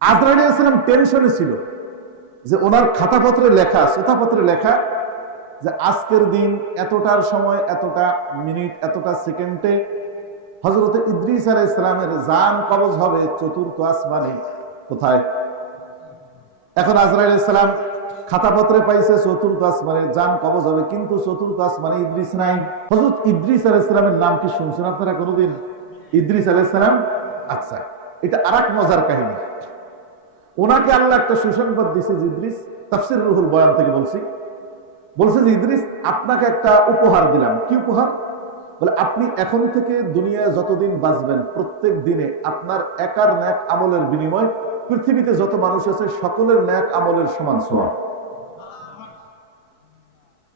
আজরাইল টেনশনে ছিল যে ওনার খাতাপত্রে লেখা, শ্রোতাপত্রে লেখা যে আজকের দিন এতটার সময়, এতটা মিনিট এতটা সেকেন্ডে হজরত ইদ্রিস আলাহ ইসলামের জান কবজ হবে চতুর্থ আসমানে। কোথায়? এখন আজরাইল ইসলাম খাতাপত্রে পাইছে চতুর্থ আসমানে, জান কবজ হবে, কিন্তু চতুর্থ আসমানে ইদ্রিস নাই। হজরত ইদ্রিস আলাহ ইসলামের নাম কি শুনছেন আপনারা কোনোদিন? ইদ্রিস আলাহ ইসলাম আচ্ছা এটা আর মজার কাহিনী। ওনাকে আল্লাহ একটা সুসংবাদ দিছে ইদ্রিস, তাফসির রুহুল বয়ান থেকে বলছি। বলছে যে, ইদ্রিস, আপনাকে একটা উপহার দিলাম। কি উপহার? বলে, আপনি এখন থেকে দুনিয়ায় যতদিন বাঁচবেন, প্রত্যেক দিনে আপনার একার ন্যাক আমলের বিনিময় পৃথিবীতে যত মানুষ আছে, সকলের ন্যাক আমলের সমান সমান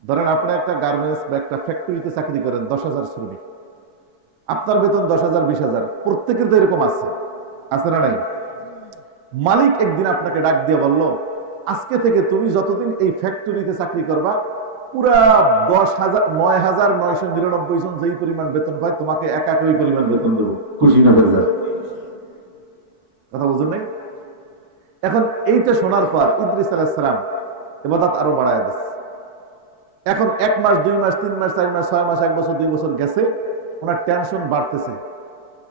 ধরেন আপনি একটা গার্মেন্টস বা একটা ফ্যাক্টরিতে চাকরি করেন, দশ হাজার শ্রমিক। আপনার বেতন দশ হাজার, বিশ হাজার। প্রত্যেকের তো এরকম আছে। আছে না নাই? মালিক একদিন আপনাকে ডাক দিয়ে বলল, আজকে থেকে তুমি যতদিন এই ফ্যাক্টরিতে চাকরি করবা, পুরা দশ হাজার, নয় হাজার নয়শো নিরানব্বই জন যেই পরিমাণ বেতন পায়, তোমাকে একা ওই পরিমাণ বেতন দেবো। খুশি না হয়ে যায়? কথা বুঝুন নাই? এখন এইটা শোনার পর ইদ্রিস আলাইসালাম এবাদাত আরও বাড়ায় দিচ্ছে এখন এক মাস, দুই মাস, তিন মাস, চার মাস, ছয় মাস, এক বছর, দুই বছর গেছে, ওনার টেনশন বাড়তেছে।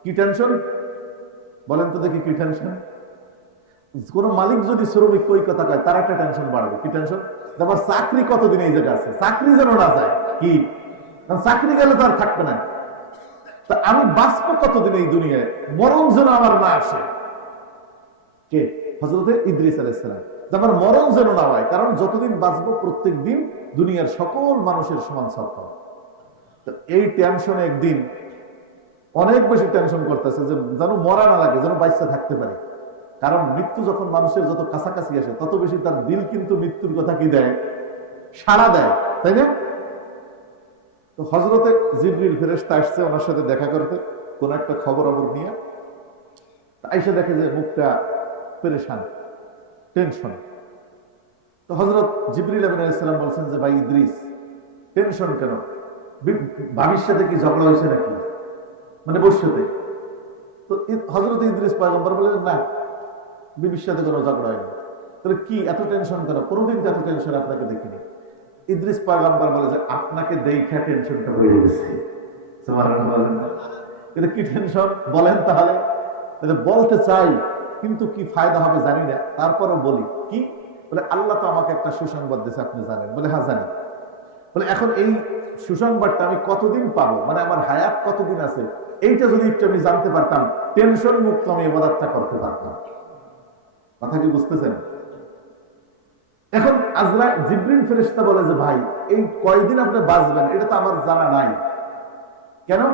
কি টেনশন বলেন তো দেখি কি টেনশন কোন মালিক যদি শ্রমিক কই কথা কয়, তার একটা টেনশন বাড়বে। কি টেনশন তারপর চাকরি কতদিন এই জায়গায় আছে? চাকরি যেন না যায়, কি? কারণ চাকরি গেলে তো আর থাকবে না। তা আমি বাঁচবো কতদিন এই দুনিয়ায়? মরণ যেন আমার না আসে। কে? হজরতে ইদ্রিস আলাইসালাম আমার মরণ যেন না হয়, কারণ যতদিন বাঁচবো প্রত্যেক দিন দুনিয়ার সকল মানুষের সমান সত্য তো এই টেনশনে একদিন অনেক বেশি টেনশন করতেছে যে যেন মরা না লাগে, যেন বাচ্চা থাকতে পারে। কারণ মৃত্যু যখন মানুষের যত কাছাকাছি আসে, তত বেশি তার দিল কিন্তু মৃত্যুর কথা কি দেয়? সাড়া দেয়, তাই না? তো হজরতে জিবরিল ফেরেস্তা আসছে ওনার সাথে দেখা করতে, কোন একটা খবর অবর নিয়ে। আইসে দেখে যে মুখটা পেরেশান, টেনশন। তো হজরত জিবরিল আবিনাইসালাম বলছেন যে, ভাই ইদ্রিস, টেনশন কেন? সাথে কি ঝগড়া হয়েছে নাকি? মানে বোর তো হজরত ইদ্রিস পয়গম্বর বললেন, না বিবির সাথে ঝগড়া হয়নি। তাহলে কি এত টেনশন কেন? কোনোদিন তো এত টেনশন আপনাকে দেখিনি। ইদ্রিস পয়গম্বর বলে যে, আপনাকে দেখা টেনশনটা হয়ে গেছে। কিন্তু কি টেনশন বলেন তাহলে। বলতে চাই, কিন্তু কি ফায়দা হবে জানি না। তারপরও বলি, কি? বলে, আল্লাহ তো আমাকে একটা সুসংবাদ দিয়েছে, আপনি জানেন। বলে হ্যাঁ জানি। বলে, এখন এই সুসংবাদটা আমি কতদিন পাবো? মানে আমার হায়াত কতদিন আছে? এইটা যদি একটু আমি জানতে পারতাম টেনশন মুক্ত আমি এবাদতটা করতে পারতাম। কথা কি বুঝতেছেন? এখন আজরা জিব্রিন ফেরিস্তা বলে যে, ভাই, এই কয়দিন আপনি বাঁচবেন? এটা তো আমার জানা নাই। কেন?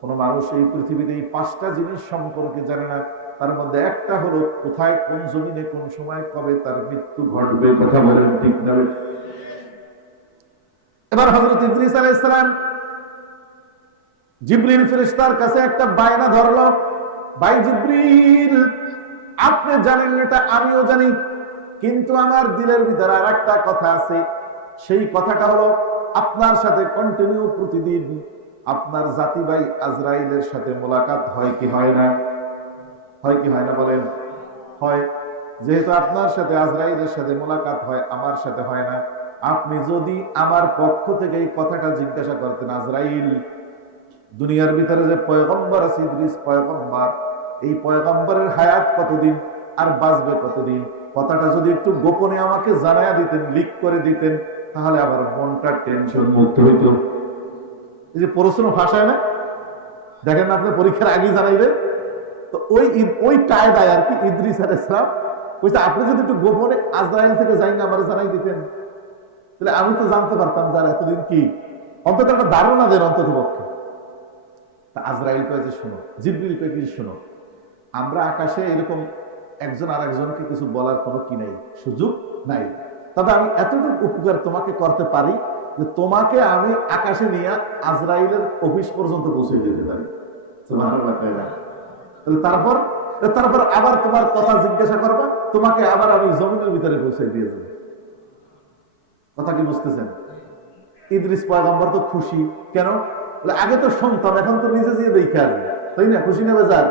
কোন মানুষ এই পৃথিবীতে এই পাঁচটা জিনিস সম্পর্কে জানে না। তার মধ্যে একটা হলো কোথায় কোন জমিনে কোন সময় কবে তার মৃত্যু ঘটবে কথা বলেন ঠিক না। এবার হজরত ইদ্রিস আলাইসালাম জিব্রিল ফেরেশতার কাছে একটা বায়না ধরলো। ভাই জিব্রিল আপনি জানেন এটা আমিও জানি কিন্তু আমার দিলের ভিতরে আর একটা কথা আছে। সেই কথাটা হলো আপনার সাথে কন্টিনিউ প্রতিদিন আপনার জাতি ভাই আজরাইলের সাথে মোলাকাত হয় কি হয় না? হয় কি হয় না বলেন? হয়। যেহেতু আপনার সাথে আজরাইলের সাথে মোলাকাত হয়, আমার সাথে হয় না। আপনি যদি আমার পক্ষ থেকে এই কথাটা জিজ্ঞাসা করতেন, আজরাইল, দুনিয়ার ভিতরে যে পয়গম্বর আছে, ইদ্রিস পয়গম্বর, এই পয়গম্বরের হায়াত কতদিন আর বাঁচবে কতদিন? কথাটা যদি একটু গোপনে আমাকে জানাইয়া দিতেন, লিক করে দিতেন, তাহলে আমার মনটা টেনশন মুক্ত হইত। এই যে প্রশ্ন ভাষায় না? দেখেন না আপনি পরীক্ষার আগে জানাইবেন? তো ওই ওই কায়দায় আর কি, ইদ্রিস আল ইসলাম বলছে আপনি যদি একটু গোপনে আজরাইল থেকে যাই না, আমার জানাই দিতেন। তাহলে আমি তো জানতে পারতাম যার এতদিন কি। অন্তত একটা ধারণা দেন অন্তত পক্ষে। তা আজরাইল কয়ে যে, শোনো। জিব্রিল কয়ে কি, শোনো, আমরা আকাশে এরকম একজন আর একজনকে কিছু বলার কোনো কি নাই, সুযোগ নাই। তবে আমি এতটুকু উপকার তোমাকে করতে পারি যে, তোমাকে আমি আকাশে নিয়ে আজরাইলের অফিস পর্যন্ত পৌঁছে দিতে পারি। তাহলে তারপর তারপর আবার তোমার কথা জিজ্ঞাসা করবা, তোমাকে আবার আমি জমিনের ভিতরে পৌঁছে দিয়ে যাব কথা কি বুঝতেছেন? ইদ্রিস পয়গম্বর তো খুশি। কেন? আগে তো শুনতাম, এখন তো নিজে যেয়ে দেখে আসবে তাই না? খুশি নেবে যার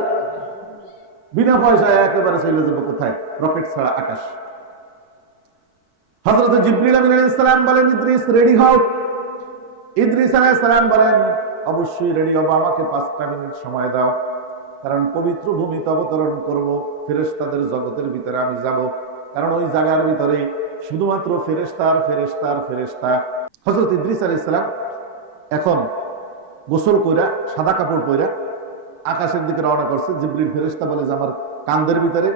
বিনা পয়সায় একেবারে চলে যাব কোথায়? রকেট ছাড়া আকাশ। হজরত জিব্রিল আমিন বলেন, ইদ্রিস রেডি হও। ইদ্রিস আলাইহিস সালাম বলেন, অবশ্যই রেডি হব, আমাকে পাঁচটা মিনিট সময় দাও। কারণ পবিত্র ভূমিতে অবতরণ করব, ফেরেশতাদের জগতের ভিতরে আমি যাব। কারণ ওই জায়গার ভিতরে শুধুমাত্র ফেরেস্তার ফেরেস্তার ফেরেশতা। হজরত ইদ্রিস আলাইহিস সালাম এখন গোসল কইরা, সাদা কাপড় পইরা আকাশের দিকে রওনা করছে। জিব্রিল ফেরেশতা বলে যে, আমার কান্দের ভিতরে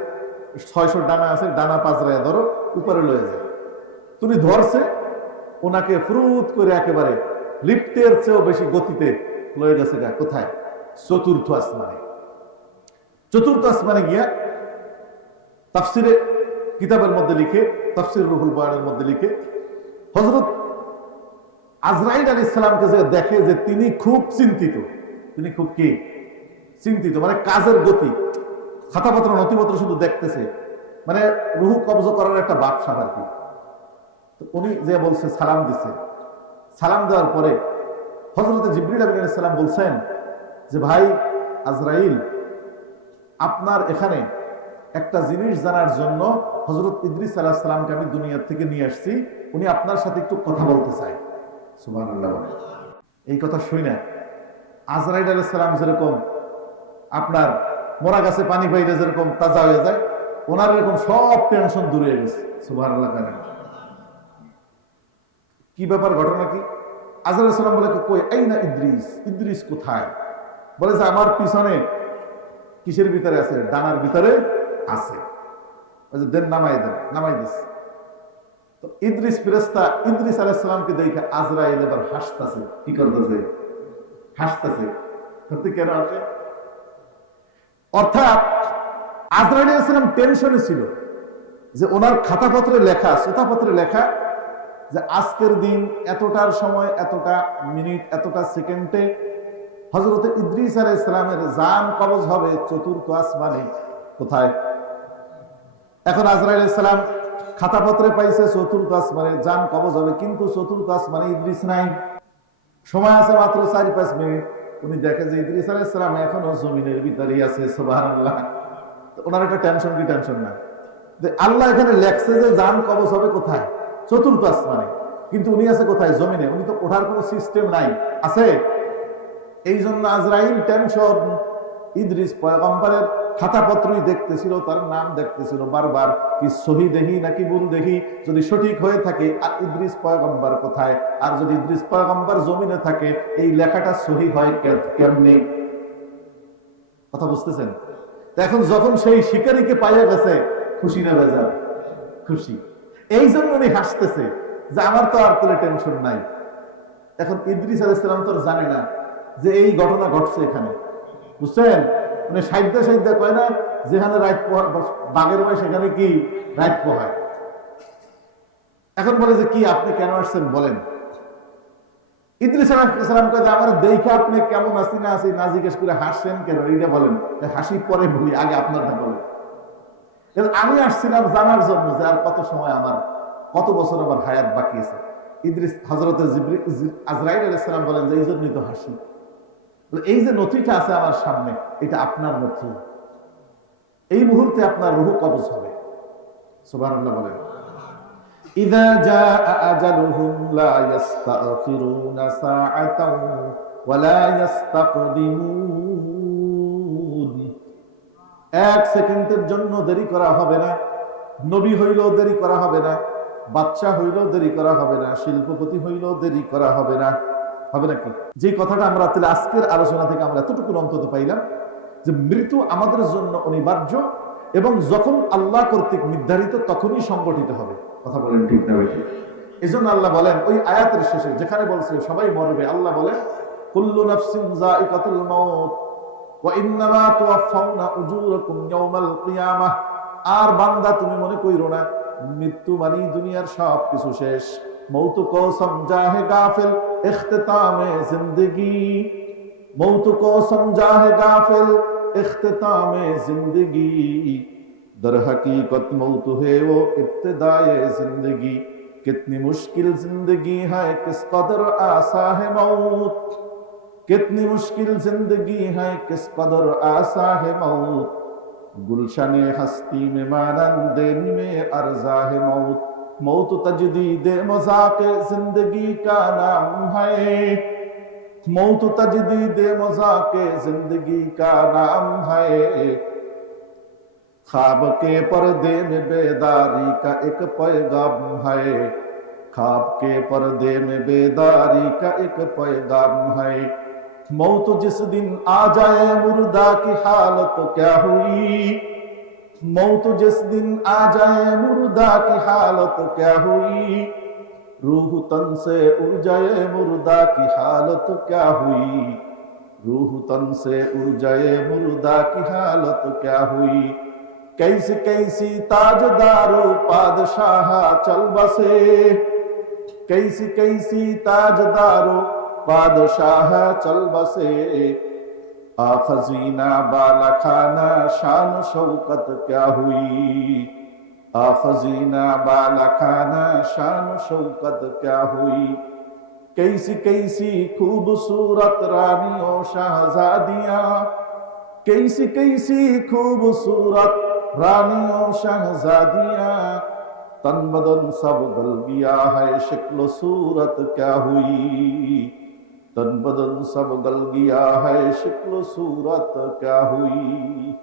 ছয়শো ডানা আছে, ডানা পাঁচরায় ধরো, উপরে লয়ে যায় তুমি ধরছে ওনাকে ফ্রুত করে একেবারে লিফটের চেয়েও বেশি গতিতে লয়ে গেছে কোথায়? চতুর্থ আসমানে। চতুর্থ আসমানে গিয়া তাফসিরে কিতাবের মধ্যে লিখে, তাফসির রুহুল বয়ানের মধ্যে লিখে হজরত আজরাইল আলী ইসলামকে যে দেখে যে তিনি খুব চিন্তিত। তিনি খুব কি? চিন্তিত মানে কাজের গতি। খাতাপত্র, নথিপত্র শুধু দেখতেছে। মানে রুহু কবজ করার একটা বাপসাপ আর কি। উনি যে বলছে, সালাম দিছে। সালাম দেওয়ার পরে হজরত জিবরিল আবিন সালাম বলছেন যে, ভাই আজরাইল আপনার এখানে একটা জিনিস জানার জন্য হজরত ইদ্রিস আলাহ সালামকে আমি দুনিয়ার থেকে নিয়ে আসছি। উনি আপনার সাথে একটু কথা বলতে চাই সুবাহ এই কথা শুই না। আজরাইল আলাহ সালাম যেরকম আপনার মোরা গাছে পানি পাইলে যেরকম তাজা হয়ে যায়, ওনার এরকম সব টেনশন দূরে গেছে। সুবাহ আল্লাহ কি ব্যাপার ঘটনা কি? আজর সালাম বলে কই এই না ইদ্রিস ইদ্রিস কোথায়? বলে যে, আমার পিছনে কিসের ভিতরে আছে? ডানার ভিতরে আছে। দেন, নামাই দেন, নামাই দিস তো ইদ্রিস ফিরেস্তা ইদ্রিস আলাইসালামকে দেখে আজরাইল এবার হাসতেছে। কি করতেছে? হাসতেছে। কেন আসে? অর্থাৎ আজরাইল আলাইসালাম টেনশনে ছিল যে ওনার খাতাপত্রে লেখা শ্রোতাপত্রে লেখা যে আজকের দিন এতটার সময়, এতটা মিনিট, এতটা সেকেন্ডে হজরত ইদ্রিস আলাই ইসলামের জান কবজ হবে চতুর্থ আসমানে। কোথায়? এখন আজরাইল ইসলাম খাতাপত্রে পাইছে চতুর্থ আসমানে, জান কবজ হবে, কিন্তু চতুর্থ আসমানে ইদ্রিস নাই। সময় আছে মাত্র চারি পাঁচ মিনিট। উনি দেখে যে ইদ্রিস আলাই ইসলাম এখনও জমিনের ভিতরেই আছে সোবাহ ওনার একটা টেনশন কি টেনশন না? যে আল্লাহ এখানে লেখছে যে জান কবজ হবে কোথায়? চতুর্থ আসমানে। কিন্তু উনি আছে কোথায়? জমিনে। উনি তো ওঠার কোনো সিস্টেম নাই। আছে? এই জন্য আজরাইল টেনশন। ইদ্রিস পয়গম্বরের খাতাপত্রই দেখতেছিল, তার নাম দেখতেছিল বারবার, কি সহি দেখি নাকি ভুল দেখি যদি সঠিক হয়ে থাকে, আর ইদ্রিস পয়গম্বর কোথায়? আর যদি ইদ্রিস পয়গম্বর জমিনে থাকে, এই লেখাটা সহি হয় কেমনি? কথা বুঝতেছেন? এখন যখন সেই শিকারীকে পাইয়া গেছে, খুশি না বেজার? খুশি। এই জন্য উনি হাসতেছে যে আমার তো আর তোলে টেনশন নাই। এখন ইদ্রিস আলাইসালাম তো জানে না। যে এই ঘটনা ঘটছে এখানে। বুঝছেন? মানে সাহিত্য সাহিত্য কয় না, যেখানে রাইট বাঘের ভাই সেখানে কি রাইট পোহায়? এখন বলে যে কি, আপনি কেন আসছেন বলেন। আমার হাসি পরে আগে বলেন। আমি আসছিলাম জানার জন্য আর কত সময় আমার, কত বছর হায়াত বাকি বলেন যে এই জন্যই তো হাসি। এই যে নথিটা আছে আমার সামনে এটা আপনার নথি এই মুহূর্তে আপনার রুহু কবজ হবে সুবহানাল্লাহ বলেন إذا جاء أجلهم لا يستغفرون ساعة ولا يستقدمون এক সেকেন্ডের জন্য দেরি করা হবে না নবী হইলেও দেরি করা হবে না বাচ্চা হইলেও দেরি করা হবে না শিল্পপতি হইলেও দেরি করা হবে না হবে নাকি? যে কথাটা আমরা তাহলে আজকের আলোচনা থেকে আমরা এতটুকু অন্তত পাইলাম, যে মৃত্যু আমাদের জন্য অনিবার্য এবং যখন আল্লাহ কর্তৃক নির্ধারিত তখনই সংগঠিত হবে। কথা বলেন ঠিক না এই জন্য আল্লাহ বলেন, ওই আয়াতের শেষে যেখানে বলছে, সবাই মরবে, আল্লাহ বলেন আর বান্দা, তুমি মনে কইরো না, মৃত্যু মানি দুনিয়ার সব কিছু শেষ। موت کو سمجھا ہے غافل، اختتام زندگی۔ موت کو سمجھا ہے غافل، اختتام زندگی۔ در حقیقت موت ہے وہ ابتدا زندگی۔ کتنی مشکل زندگی ہے، کس قدر آسا ہے موت۔ کتنی مشکل زندگی ہے، کس قدر آسا ہے موت۔ گلشن ہستی میں مانند دین میں ارزا ہے موت۔ موت تجدید مذاق زندگی کا نام ہے۔ موت تجدید مذاق زندگی کا نام ہے۔ خواب کے پردے میں بیداری کا ایک پیغام ہے۔ خواب کے پردے میں بیداری کا ایک پیغام ہے۔ موت جس دن آ جائے، مردہ کی حالت کیا ہوئی؟ मौत जिस दिन आ जाए मुर्दा की हालत क्या हुई रूह तन से उड़ जाए मुर्दा की हालत क्या हुई रूह तन से उड़ जाए मुर्दा की हालत क्या हुई कैसी कैसी ताजदारो पादशाह चल बसे कैसी कैसी ताजदारो बादशाह चल बसे آخذینہ بالا خانہ شان و شوکت کیا ہوئی؟ آخذینہ بالا خانہ شان و شوکت کیا ہوئی؟ کیسی کیسی خوبصورت رانیوں، شہزادیاں، کیسی کیسی خوبصورت رانیوں و شہزادیاں، تن بدن سب گل گیا ہے، شکل و صورت کیا ہوئی؟ तन बदन सब गल गया है शक्ल सूरत क्या हुई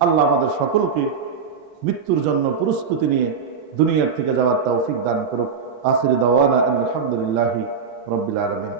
আল্লাহ আমাদের সকলকে মৃত্যুর জন্য প্রস্তুতি নিয়ে দুনিয়ার থেকে যাওয়ার তৌফিক দান করুক আখির দাওয়ানা আলহামদুলিল্লাহি রব্বিল আলামিন